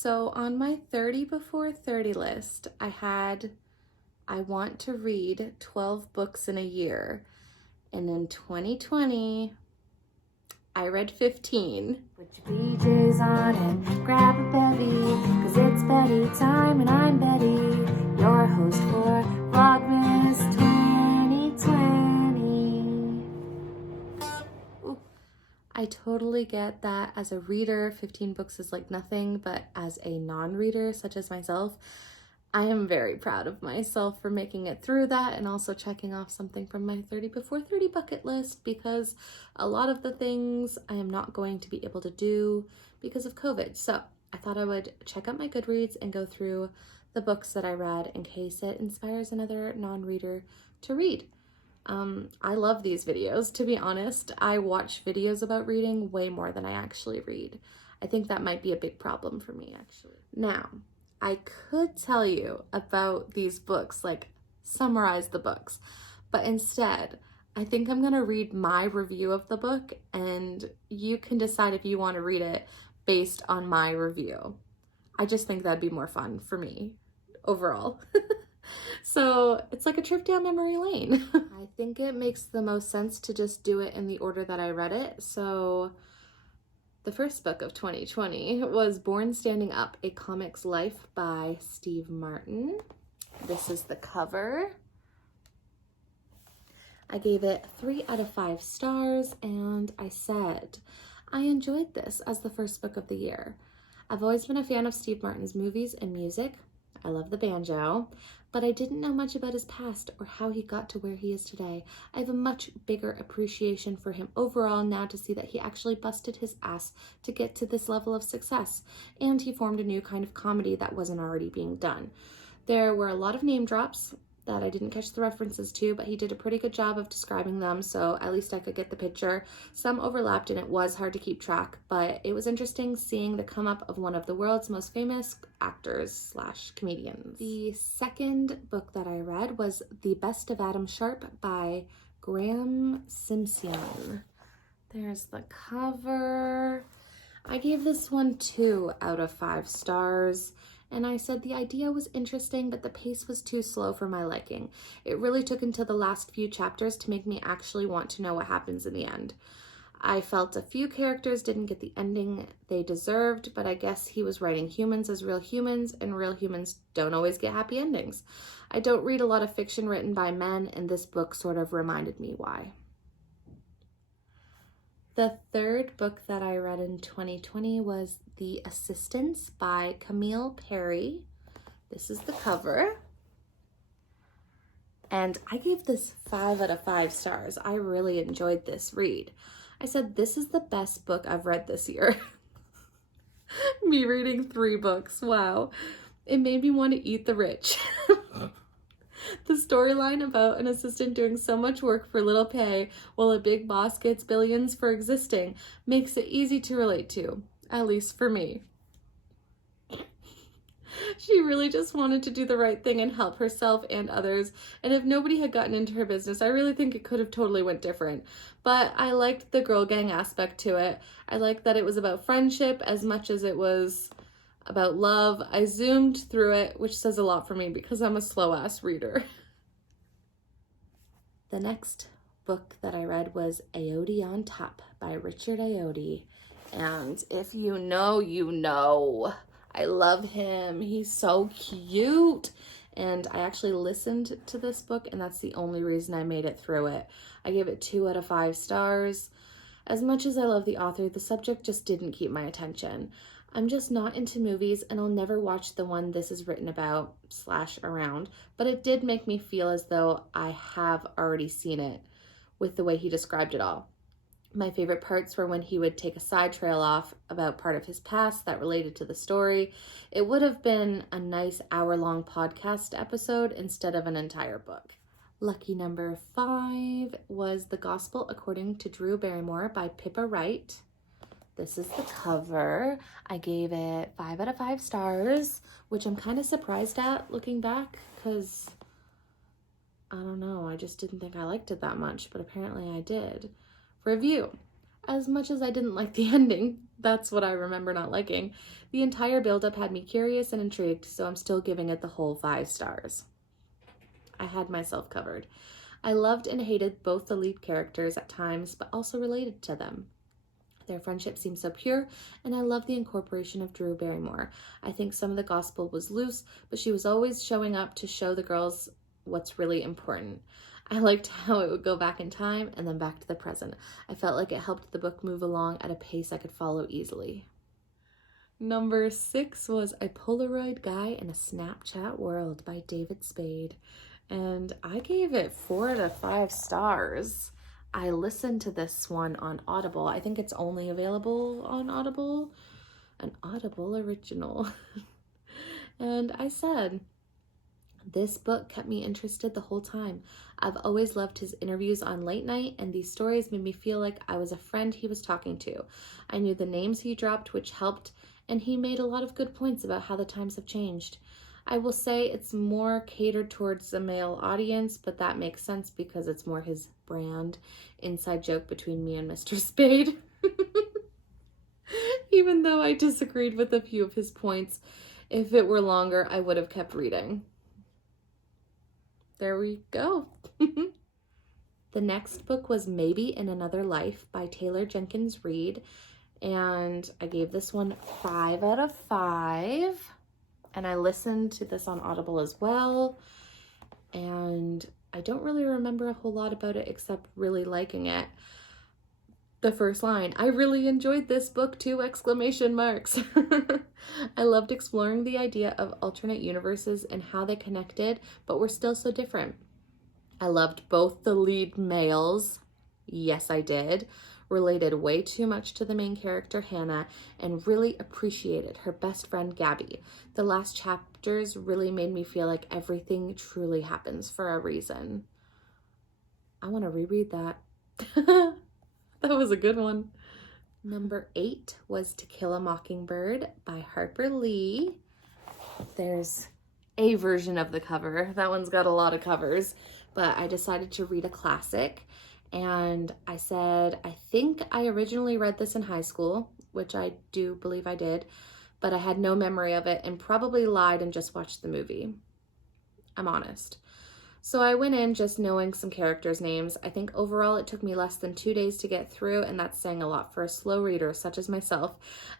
So on my 30 before 30 list, I want to read 12 books in a year. And in 2020, I read 15. Put your PJs on and grab a bevy, cause it's Betty time and I'm Betty, your host for Vlogmas 2020. I totally get that as a reader, 15 books is like nothing, but as a non-reader such as myself, I am very proud of myself for making it through that and also checking off something from my 30 before 30 bucket list, because a lot of the things I am not going to be able to do because of COVID. So I thought I would check out my Goodreads and go through the books that I read in case it inspires another non-reader to read. I love these videos, to be honest. I watch videos about reading way more than I actually read. I think that might be a big problem for me, actually. Now, I could tell you about these books, like summarize the books, but instead, I think I'm gonna read my review of the book and you can decide if you want to read it based on my review. I just think that'd be more fun for me overall. So it's like a trip down memory lane. I think it makes the most sense to just do it in the order that I read it. So the first book of 2020 was Born Standing Up, A Comic's Life by Steve Martin. This is the cover. I gave it 3 out of 5 stars, and I said, I enjoyed this as the first book of the year. I've always been a fan of Steve Martin's movies and music. I love the banjo, but I didn't know much about his past or how he got to where he is today. I have a much bigger appreciation for him overall now to see that he actually busted his ass to get to this level of success, and he formed a new kind of comedy that wasn't already being done. There were a lot of name drops that I didn't catch the references to, but he did a pretty good job of describing them, so at least I could get the picture. Some overlapped and it was hard to keep track, but it was interesting seeing the come up of one of the world's most famous actors / comedians. The second book that I read was The Best of Adam Sharp by Graham Simpson. There's the cover. I gave this one 2 out of 5 stars. And I said the idea was interesting, but the pace was too slow for my liking. It really took until the last few chapters to make me actually want to know what happens in the end. I felt a few characters didn't get the ending they deserved, but I guess he was writing humans as real humans, and real humans don't always get happy endings. I don't read a lot of fiction written by men, and this book sort of reminded me why. The third book that I read in 2020 was The Assistants by Camille Perry. This is the cover. And I gave this 5 out of 5 stars. I really enjoyed this read. I said, this is the best book I've read this year. Me reading 3 books, wow. It made me want to eat the rich. The storyline about an assistant doing so much work for little pay while a big boss gets billions for existing makes it easy to relate to, at least for me. She really just wanted to do the right thing and help herself and others, and if nobody had gotten into her business, I really think it could have totally went different. But I liked the girl gang aspect to it. I liked that it was about friendship as much as it was about love. I zoomed through it, which says a lot for me because I'm a slow-ass reader. The next book that I read was Ayoade on Top by Richard Ayoade. And if you know, you know. I love him. He's so cute. And I actually listened to this book, and that's the only reason I made it through it. I gave it 2 out of 5 stars. As much as I love the author, the subject just didn't keep my attention. I'm just not into movies, and I'll never watch the one this is written about / around, but it did make me feel as though I have already seen it with the way he described it all. My favorite parts were when he would take a side trail off about part of his past that related to the story. It would have been a nice hour-long podcast episode instead of an entire book. Lucky number 5 was The Gospel According to Drew Barrymore by Pippa Wright. This is the cover. I gave it 5 out of 5 stars, which I'm kind of surprised at looking back because, I don't know, I just didn't think I liked it that much, but apparently I did. Review. As much as I didn't like the ending, that's what I remember not liking, the entire build-up had me curious and intrigued, so I'm still giving it the whole 5 stars. I had myself covered. I loved and hated both the lead characters at times, but also related to them. Their friendship seemed so pure, and I love the incorporation of Drew Barrymore. I think some of the gospel was loose, but she was always showing up to show the girls what's really important. I liked how it would go back in time and then back to the present. I felt like it helped the book move along at a pace I could follow easily. Number 6 was A Polaroid Guy in a Snapchat World by David Spade, and I gave it 4 out of 5 stars. I listened to this one on Audible. I think it's only available on Audible, an Audible original. And I said, this book kept me interested the whole time. I've always loved his interviews on late night, and these stories made me feel like I was a friend he was talking to. I knew the names he dropped, which helped, and he made a lot of good points about how the times have changed. I will say it's more catered towards the male audience, but that makes sense because it's more his brand. Inside joke between me and Mr. Spade. Even though I disagreed with a few of his points, if it were longer, I would have kept reading. There we go. The next book was Maybe in Another Life by Taylor Jenkins Reid, and I gave this one 5 out of 5. And I listened to this on Audible as well, and I don't really remember a whole lot about it except really liking it. The first line, I really enjoyed this book too, exclamation marks. I loved exploring the idea of alternate universes and how they connected, but were still so different. I loved both the lead males, yes I did, related way too much to the main character Hannah, and really appreciated her best friend Gabby. The last chapters really made me feel like everything truly happens for a reason. I want to reread that. That was a good one. Number 8 was To Kill a Mockingbird by Harper Lee. There's a version of the cover. That one's got a lot of covers, but I decided to read a classic. And I said, I think I originally read this in high school, which I do believe I did, but I had no memory of it and probably lied and just watched the movie. I'm honest. So I went in just knowing some characters' names. I think overall it took me less than 2 days to get through, and that's saying a lot for a slow reader such as myself.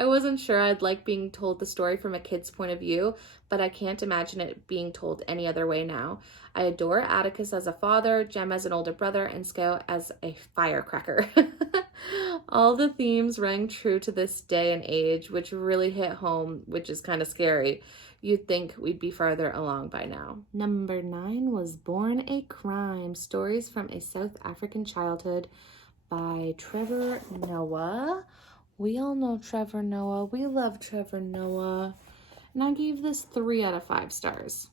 I wasn't sure I'd like being told the story from a kid's point of view, but I can't imagine it being told any other way now. I adore Atticus as a father, Jem as an older brother, and Scout as a firecracker. All the themes rang true to this day and age, which really hit home, which is kind of scary. You'd think we'd be farther along by now. Number 9 was Born a Crime, Stories from a South African Childhood by Trevor Noah. We all know Trevor Noah. We love Trevor Noah. And I gave this 3 out of 5 stars.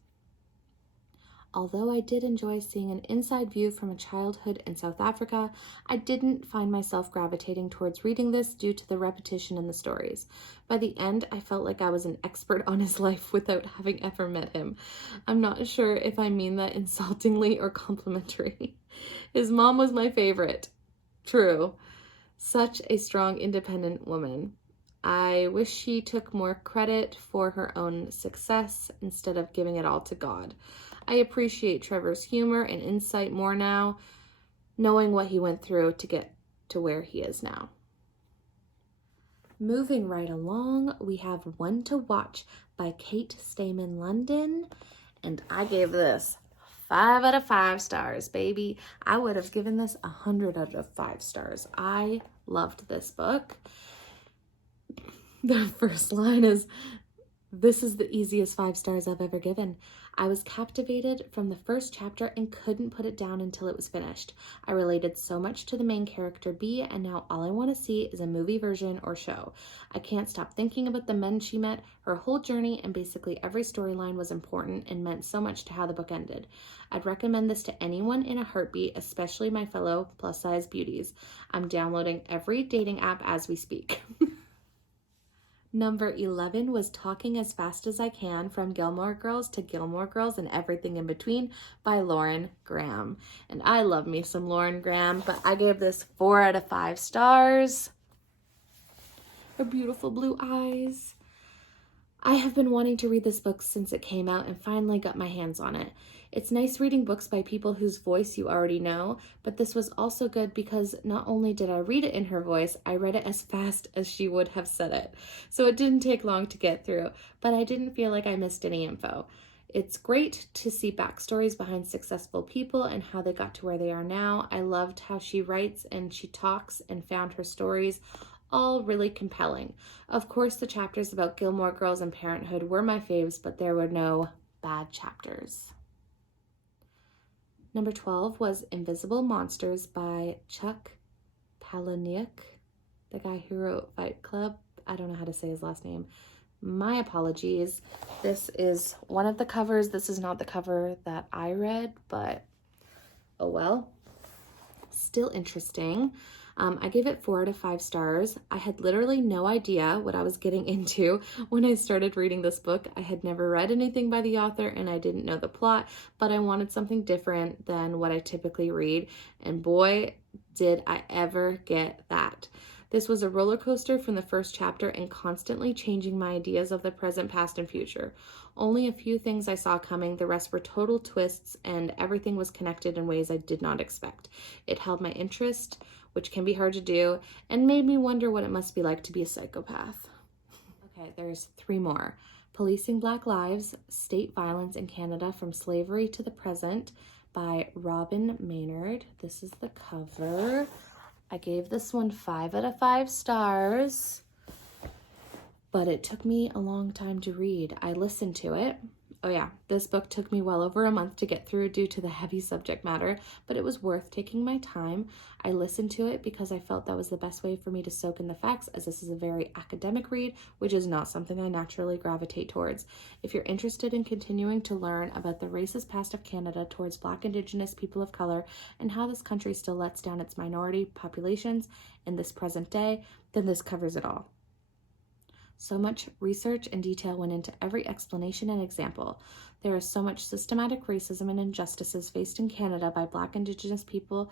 Although I did enjoy seeing an inside view from a childhood in South Africa, I didn't find myself gravitating towards reading this due to the repetition in the stories. By the end, I felt like I was an expert on his life without having ever met him. I'm not sure if I mean that insultingly or complimentary. His mom was my favorite. True. Such a strong, independent woman. I wish she took more credit for her own success instead of giving it all to God. I appreciate Trevor's humor and insight more now, knowing what he went through to get to where he is now. Moving right along, we have One to Watch by Kate Stayman London, and I gave this 5 out of 5 stars, baby. I would have given this 100 out of 5 stars. I loved this book. The first line is, "This is the easiest 5 stars I've ever given. I was captivated from the first chapter and couldn't put it down until it was finished. I related so much to the main character B, and now all I want to see is a movie version or show. I can't stop thinking about the men she met. Her whole journey and basically every storyline was important and meant so much to how the book ended. I'd recommend this to anyone in a heartbeat, especially my fellow plus-size beauties. I'm downloading every dating app as we speak." Number 11 was Talking as Fast as I Can from Gilmore Girls to Gilmore Girls and Everything in Between by Lauren Graham. And I love me some Lauren Graham, but I gave this 4 out of 5 stars. Her beautiful blue eyes. I have been wanting to read this book since it came out and finally got my hands on it. It's nice reading books by people whose voice you already know, but this was also good because not only did I read it in her voice, I read it as fast as she would have said it. So it didn't take long to get through, but I didn't feel like I missed any info. It's great to see backstories behind successful people and how they got to where they are now. I loved how she writes and she talks and found her stories all really compelling. Of course, the chapters about Gilmore Girls and parenthood were my faves, but there were no bad chapters. Number 12 was Invisible Monsters by Chuck Palahniuk, the guy who wrote Fight Club. I don't know how to say his last name. My apologies. This is one of the covers. This is not the cover that I read, but oh well. Still interesting. I gave it 4 out of 5 stars. I had literally no idea what I was getting into when I started reading this book. I had never read anything by the author and I didn't know the plot, but I wanted something different than what I typically read. And boy, did I ever get that. This was a roller coaster from the first chapter and constantly changing my ideas of the present, past, and future. Only a few things I saw coming, the rest were total twists, and everything was connected in ways I did not expect. It held my interest, which can be hard to do, and made me wonder what it must be like to be a psychopath. Okay, there's 3 more. Policing Black Lives, State Violence in Canada from Slavery to the Present by Robin Maynard. This is the cover. I gave this one 5 out of 5 stars, but it took me a long time to read. I listened to it. Oh yeah, this book took me well over a month to get through due to the heavy subject matter, but it was worth taking my time. I listened to it because I felt that was the best way for me to soak in the facts, as this is a very academic read, which is not something I naturally gravitate towards. If you're interested in continuing to learn about the racist past of Canada towards Black, Indigenous people of color and how this country still lets down its minority populations in this present day, then this covers it all. So much research and detail went into every explanation and example. There is so much systematic racism and injustices faced in Canada by Black, Indigenous people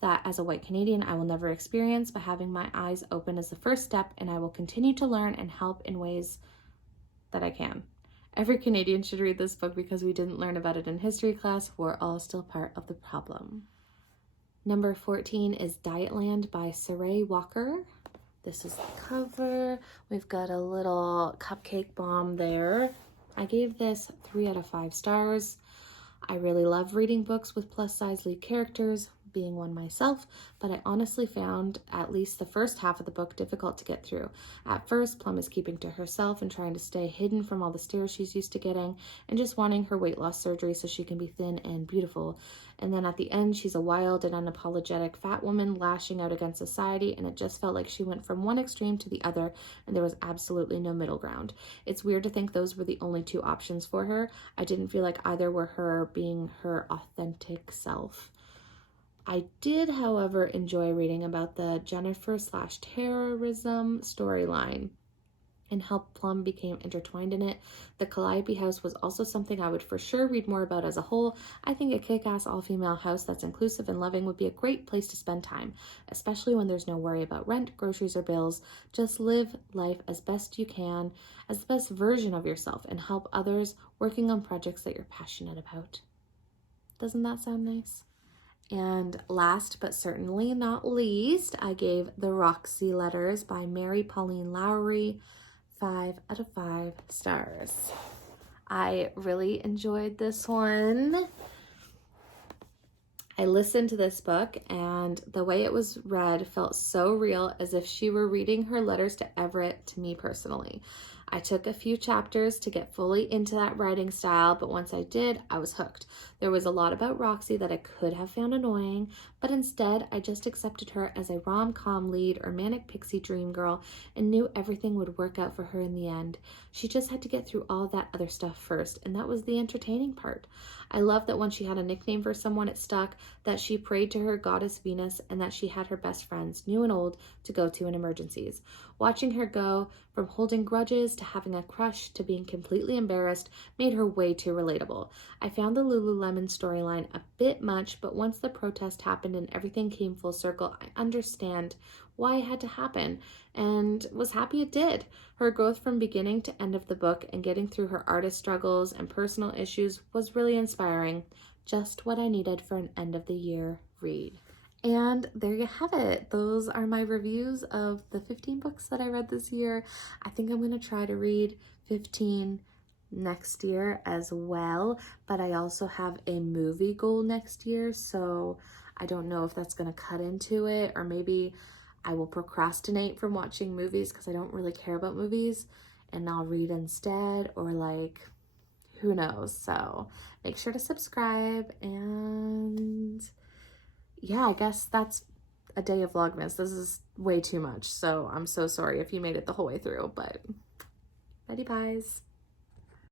that as a white Canadian I will never experience, but having my eyes open is the first step, and I will continue to learn and help in ways that I can. Every Canadian should read this book because we didn't learn about it in history class. We're all still part of the problem. Number 14 is Dietland by Sarai Walker. This is the cover. We've got a little cupcake bomb there. I gave this 3 out of 5 stars. I really love reading books with plus size lead characters, being one myself, but I honestly found at least the first half of the book difficult to get through. At first, Plum is keeping to herself and trying to stay hidden from all the stares she's used to getting and just wanting her weight loss surgery so she can be thin and beautiful. And then at the end, she's a wild and unapologetic fat woman lashing out against society, and it just felt like she went from one extreme to the other, and there was absolutely no middle ground. It's weird to think those were the only 2 options for her. I didn't feel like either were her being her authentic self. I did, however, enjoy reading about the Jennifer/terrorism storyline and how Plum became intertwined in it. The Calliope house was also something I would for sure read more about as a whole. I think a kick-ass all-female house that's inclusive and loving would be a great place to spend time, especially when there's no worry about rent, groceries, or bills. Just live life as best you can, as the best version of yourself, and help others working on projects that you're passionate about. Doesn't that sound nice? And last but certainly not least, I gave The Roxy Letters by Mary Pauline Lowry 5 out of 5 stars. I really enjoyed this one. I listened to this book and the way it was read felt so real, as if she were reading her letters to Everett to me personally. I took a few chapters to get fully into that writing style, but once I did, I was hooked. There was a lot about Roxy that I could have found annoying, but instead I just accepted her as a rom-com lead or manic pixie dream girl and knew everything would work out for her in the end. She just had to get through all that other stuff first, and that was the entertaining part. I love that when she had a nickname for someone it stuck, that she prayed to her goddess Venus, and that she had her best friends, new and old, to go to in emergencies. Watching her go from holding grudges to having a crush to being completely embarrassed made her way too relatable. I found the Lululemon storyline a bit much, but once the protest happened and everything came full circle, I understand why it had to happen and was happy it did. Her growth from beginning to end of the book and getting through her artist struggles and personal issues was really inspiring. Just what I needed for an end of the year read. And there you have it. Those are my reviews of the 15 books that I read this year. I think I'm going to try to read 15 next year as well, but I also have a movie goal next year, so I don't know if that's going to cut into it, or maybe I will procrastinate from watching movies because I don't really care about movies and I'll read instead, or like, who knows. So make sure to subscribe, and yeah, I guess that's a day of Vlogmas. This is way too much, so I'm so sorry if you made it the whole way through, but Betty Pies.